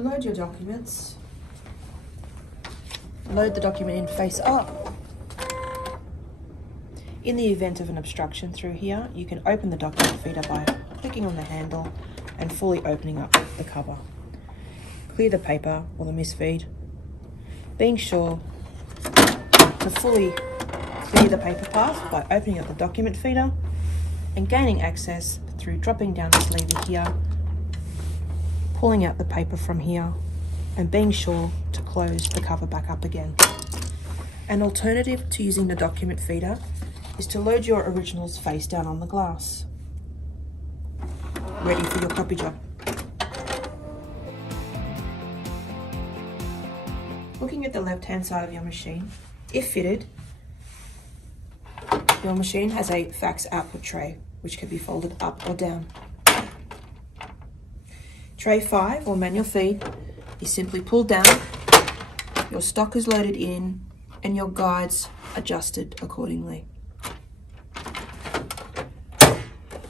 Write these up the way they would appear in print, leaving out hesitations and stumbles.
To load your documents, load the document in face up. In the event of an obstruction through here, you can open the document feeder by clicking on the handle and fully opening up the cover. Clear the paper or the misfeed, being sure to fully clear the paper path by opening up the document feeder and gaining access through dropping down this lever here, pulling out the paper from here, and being sure to close the cover back up again. An alternative to using the document feeder is to load your originals face down on the glass, ready for your copy job. Looking at the left-hand side of your machine, if fitted, your machine has a fax output tray, which can be folded up or down. Tray 5, or manual feed, is simply pulled down, your stock is loaded in, and your guides adjusted accordingly.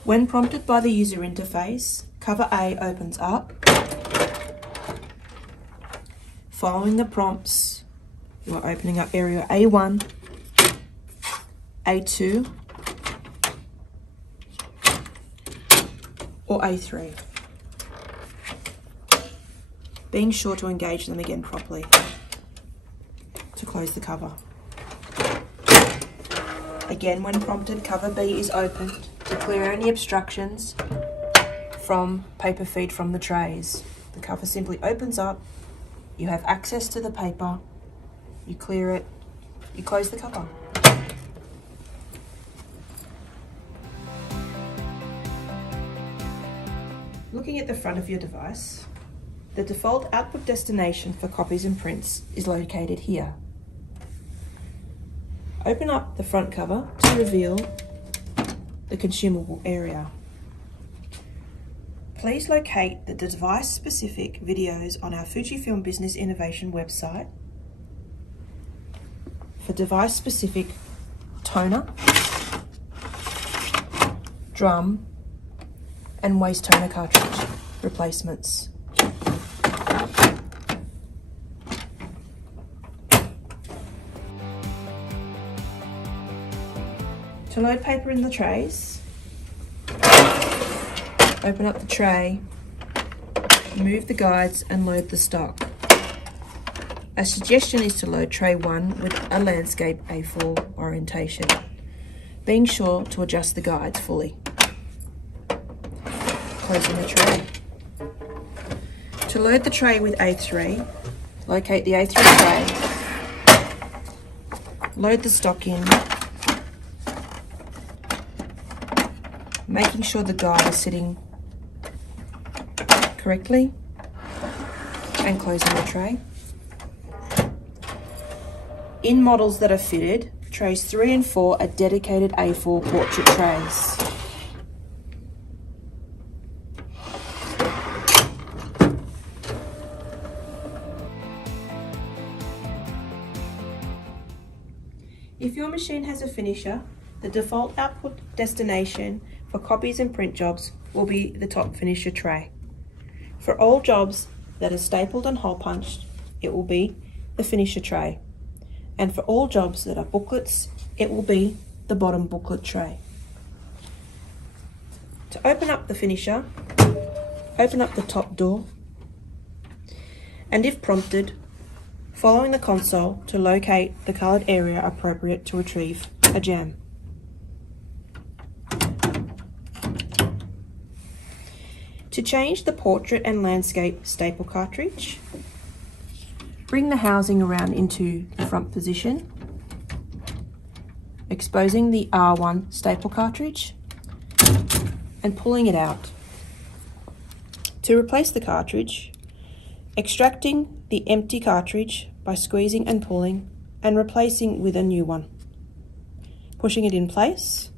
When prompted by the user interface, cover A opens up. Following the prompts, you are opening up area A1, A2, or A3. Being sure to engage them again properly to close the cover. Again, when prompted, cover B is opened to clear any obstructions from paper feed from the trays. The cover simply opens up, you have access to the paper, you clear it, you close the cover. Looking at the front of your device, the default output destination for copies and prints is located here. Open up the front cover to reveal the consumable area. Please locate the device-specific videos on our Fujifilm Business Innovation website for device-specific toner, drum, and waste toner cartridge replacements. To load paper in the trays, open up the tray, remove the guides and load the stock. A suggestion is to load tray 1 with a landscape A4 orientation, being sure to adjust the guides fully. Closing the tray. To load the tray with A3, locate the A3 tray, load the stock in, making sure the guide is sitting correctly, and closing the tray. In models that are fitted, trays 3 and 4 are dedicated A4 portrait trays. If your machine has a finisher, the default output destination for copies and print jobs will be the top finisher tray. For all jobs that are stapled and hole punched, it will be the finisher tray. And for all jobs that are booklets, it will be the bottom booklet tray. To open up the finisher, open up the top door, and if prompted, following the console to locate the coloured area appropriate to retrieve a jam. To change the portrait and landscape staple cartridge, bring the housing around into the front position, exposing the R1 staple cartridge and pulling it out. To replace the cartridge, extracting the empty cartridge by squeezing and pulling and replacing with a new one, pushing it in place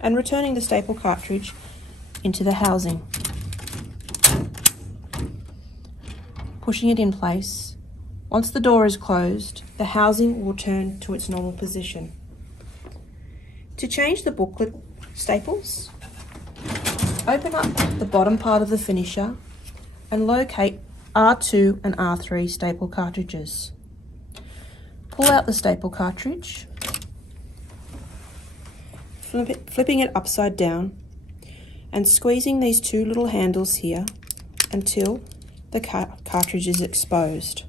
and returning the staple cartridge into the housing. Pushing it in place. Once the door is closed, the housing will turn to its normal position. To change the booklet staples, open up the bottom part of the finisher and locate R2 and R3 staple cartridges. Pull out the staple cartridge, flipping it upside down and squeezing these two little handles here until the cartridge is exposed.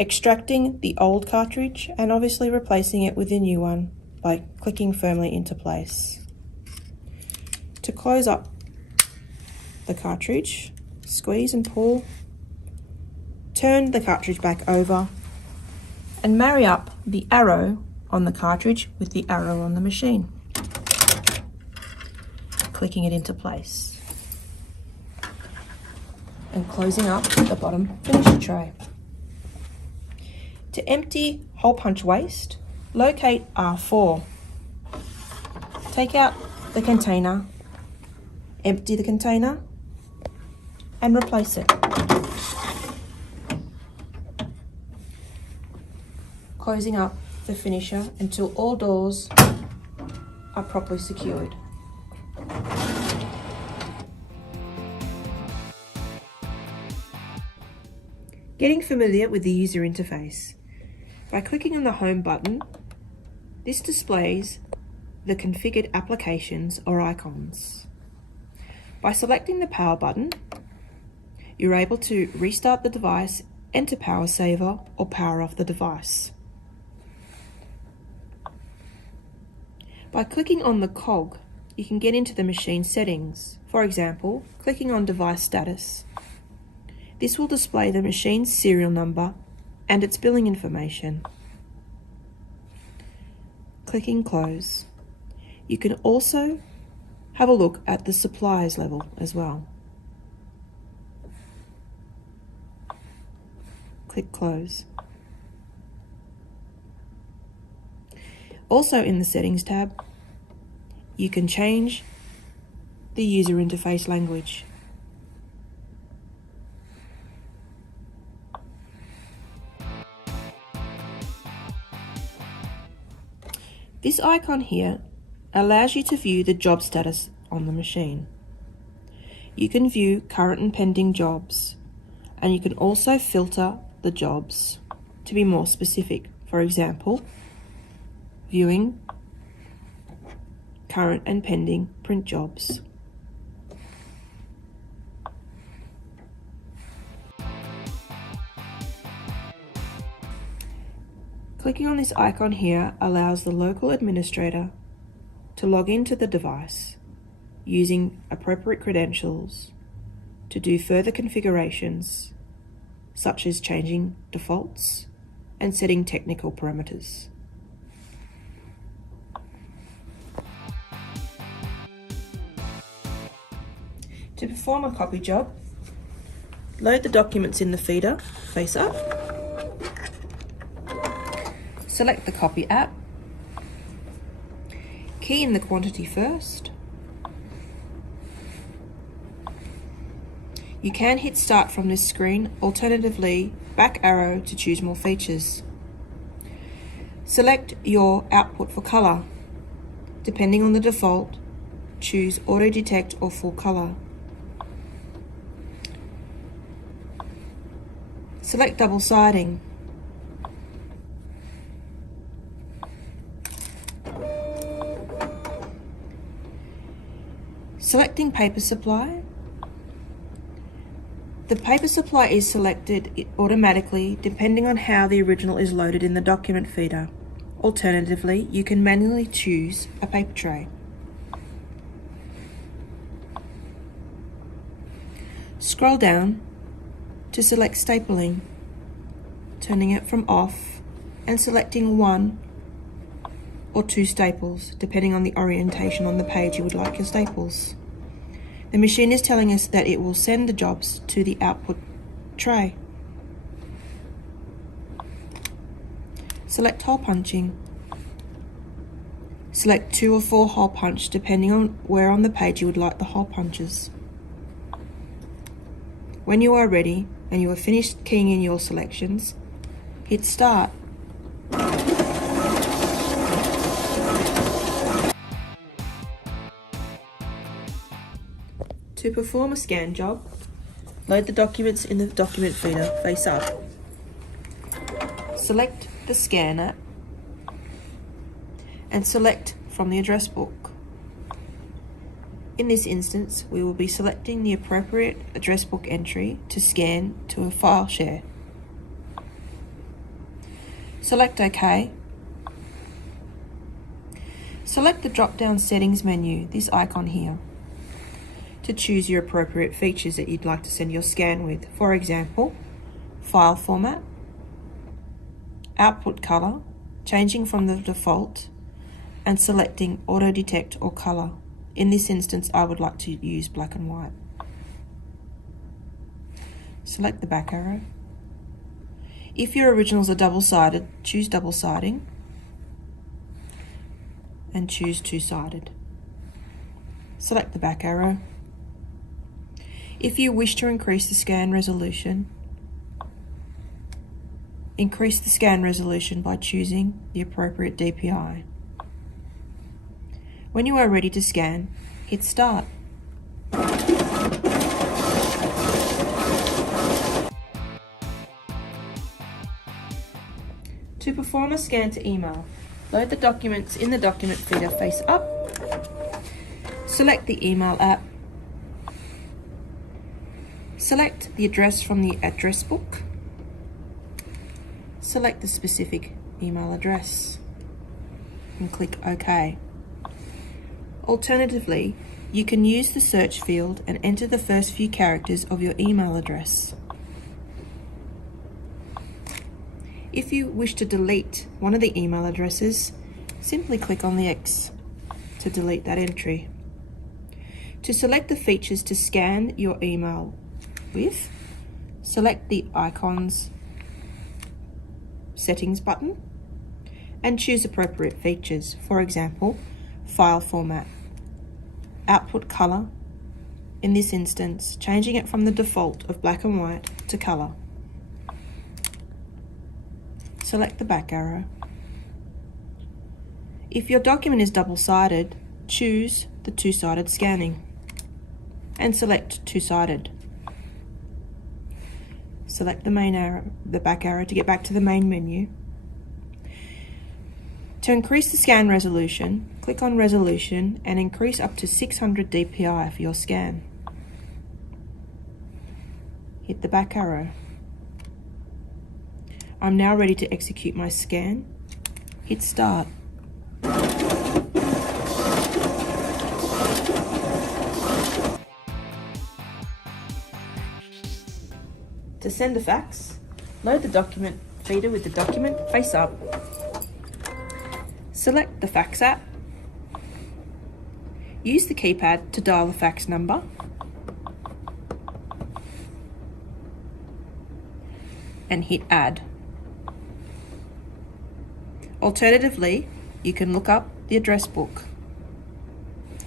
Extracting the old cartridge and obviously replacing it with the new one by clicking firmly into place. To close up the cartridge, squeeze and pull, turn the cartridge back over and marry up the arrow on the cartridge with the arrow on the machine, clicking it into place and closing up the bottom finisher tray. To empty hole punch waste, locate R4. Take out the container, empty the container and replace it. Closing up the finisher until all doors are properly secured. Getting familiar with the user interface. By clicking on the Home button, this displays the configured applications or icons. By selecting the Power button, you're able to restart the device, enter power saver, or power off the device. By clicking on the cog, you can get into the machine settings. For example, clicking on device status. This will display the machine's serial number and its billing information. Clicking close. You can also have a look at the suppliers level as well. Click close. Also in the settings tab, you can change the user interface language. This icon here allows you to view the job status on the machine. You can view current and pending jobs, and you can also filter the jobs to be more specific. For example, viewing current and pending print jobs. Clicking on this icon here allows the local administrator to log into the device using appropriate credentials to do further configurations, such as changing defaults and setting technical parameters. To perform a copy job, load the documents in the feeder face up, select the copy app, key in the quantity first. You can hit start from this screen, alternatively back arrow to choose more features. Select your output for colour. Depending on the default, choose auto detect or full colour. Select double siding. Selecting paper supply. The paper supply is selected automatically depending on how the original is loaded in the document feeder. Alternatively, you can manually choose a paper tray. Scroll down to select stapling, turning it from off and selecting 1 or 2 staples, depending on the orientation on the page you would like your staples. The machine is telling us that it will send the jobs to the output tray. Select hole punching. Select 2 or 4 hole punch, depending on where on the page you would like the hole punches. When you are ready and you are finished keying in your selections, hit start. To perform a scan job, Load the documents in the document feeder face up. Select the Scan app and select from the address book. In this instance, we will be selecting the appropriate address book entry to scan to a file share. Select OK. Select the drop-down settings menu, this icon here, to choose your appropriate features that you'd like to send your scan with. For example, file format, output color, changing from the default, and selecting auto detect or color. In this instance, I would like to use black and white. Select the back arrow. If your originals are double-sided, choose double siding and choose two-sided. Select the back arrow. If you wish to increase the scan resolution, increase the scan resolution by choosing the appropriate DPI. When you are ready to scan, hit Start. To perform a scan to email, load the documents in the document feeder face up, select the email app, select the address from the address book, select the specific email address, and click OK. Alternatively, you can use the search field and enter the first few characters of your email address. If you wish to delete one of the email addresses, simply click on the X to delete that entry. To select the features to scan your email with, select the icons settings button and choose appropriate features. For example, file format, output color, in this instance, changing it from the default of black and white to color. Select the back arrow. If your document is double-sided, choose the two-sided scanning and select two-sided. Select the main arrow, the back arrow to get back to the main menu. To increase the scan resolution, click on Resolution and increase up to 600 DPI for your scan. Hit the back arrow. I'm now ready to execute my scan. Hit Start. To send a fax, load the document feeder with the document face up. Select the fax app. Use the keypad to dial the fax number. And hit Add. Alternatively, you can look up the address book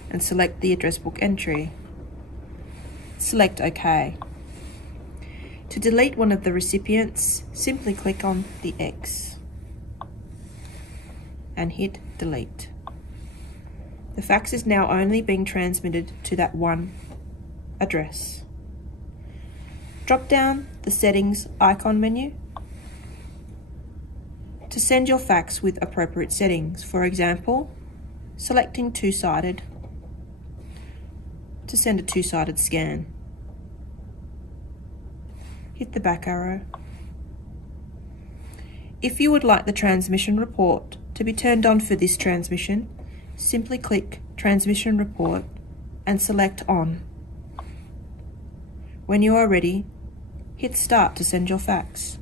and select the address book entry. Select OK. To delete one of the recipients, simply click on the X and hit Delete. The fax is now only being transmitted to that one address. Drop down the Settings icon menu to send your fax with appropriate settings. For example, selecting two-sided to send a two-sided scan. Hit the back arrow. If you would like the transmission report to be turned on for this transmission, simply click Transmission Report and select On. When you are ready, hit Start to send your fax.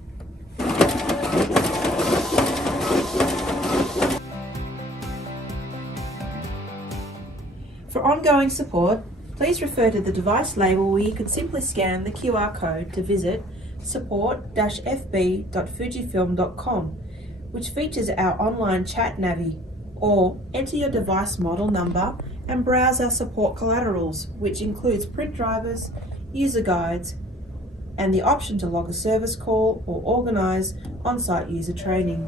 For ongoing support, please refer to the device label where you can simply scan the QR code to visit support-fb.fujifilm.com, which features our online chat navi, or enter your device model number and browse our support collaterals, which includes print drivers, user guides, and the option to log a service call or organise on-site user training.